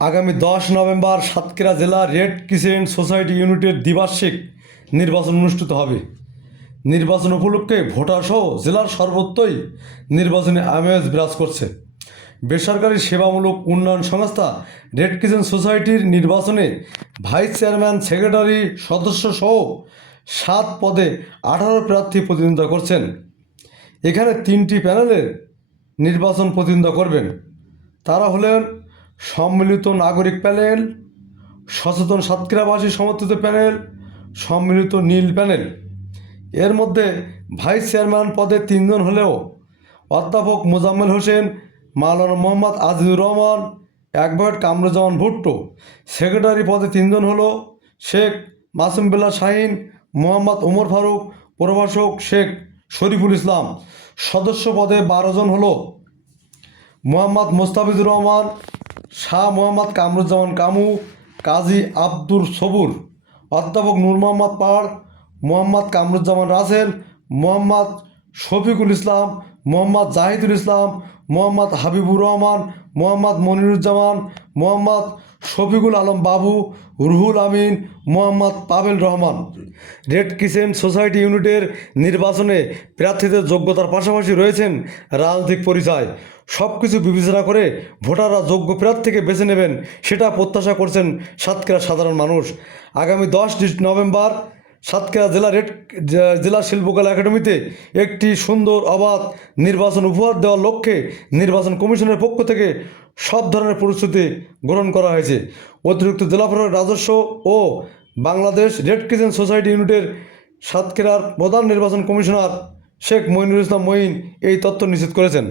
আগামী দশ নভেম্বর সাতক্ষীরা জেলা রেড ক্রিসেন্ট সোসাইটি ইউনিটের দ্বিবার্ষিক নির্বাচন অনুষ্ঠিত হবে। নির্বাচন উপলক্ষে ভোটার সহ জেলার সর্বত্রই নির্বাচনী আমেজ বিরাজ করছে। বেসরকারি সেবামূলক উন্নয়ন সংস্থা রেড ক্রিসেন্ট সোসাইটির নির্বাচনে ভাইস চেয়ারম্যান, সেক্রেটারি সদস্য সহ সাত পদে আঠারো প্রার্থী প্রতিদ্বন্দ্বিতা করছেন। এখানে তিনটি প্যানেলের নির্বাচন প্রতিদ্বন্দ্বিতা করবেন। তারা হলেন সম্মিলিত নাগরিক প্যানেল, সচেতন সাতক্ষীরাবাসী সমর্থিত প্যানেল, সম্মিলিত নীল প্যানেল। এর মধ্যে ভাইস চেয়ারম্যান পদে তিনজন হলেও অধ্যাপক মোজাম্মেল হোসেন, মাওলানা মোহাম্মদ আজিজুর রহমান, অ্যাডভোকেট কামরুজ্জামান ভুট্টো। সেক্রেটারি পদে তিনজন হল শেখ মাসুম বিল্লাহ শাহিন, মোহাম্মদ ওমর ফারুক প্রভাষক শেখ শরীফুল ইসলাম। সদস্য পদে বারো জন হলো মোহাম্মদ মোস্তাফিজুর রহমান শাহ মোহাম্মদ কামরুজ্জামান কামু, কাজী আব্দুর সবুর, অধ্যাপক নূর মোহাম্মদ পাড় মোহাম্মদ কামরুজ্জামান রাসেল, মোহাম্মদ শফিকুল ইসলাম মোহাম্মদ জাহিদুল ইসলাম, Mohammad Habibur Rahman, Mohammad Moniruzzaman, Mohammad Shafiqul Alam Babu, Ruhul Amin, Mohammad Pabel Rahman. Red crescent society ইউনিটের নির্বাচনে প্রার্থীদের যোগ্যতার পাশাপাশি রয়েছেন রাজনৈতিক পরিচয়। সব কিছু বিবেচনা করে ভোটাররা যোগ্য প্রার্থীকে বেছে নেবেন, সেটা প্রত্যাশা করছেন সাতক্ষীরা সাধারণ মানুষ। আগামী দশ নভেম্বর সাতক্ষীরা জেলা রেড জেলা শিল্পকলা একাডেমিতে একটি সুন্দর অবাধ নির্বাচন উপহার দেওয়ার লক্ষ্যে নির্বাচন কমিশনের পক্ষ থেকে সব ধরনের প্রস্তুতি গ্রহণ করা হয়েছে। অতিরিক্ত জেলা প্রশাসক রাজস্ব ও বাংলাদেশ রেড ক্রিসেন্ট সোসাইটি ইউনিটের সাতক্ষীরার প্রধান নির্বাচন কমিশনার শেখ মইনুল ইসলাম মঈন এই তথ্য নিশ্চিত করেছেন।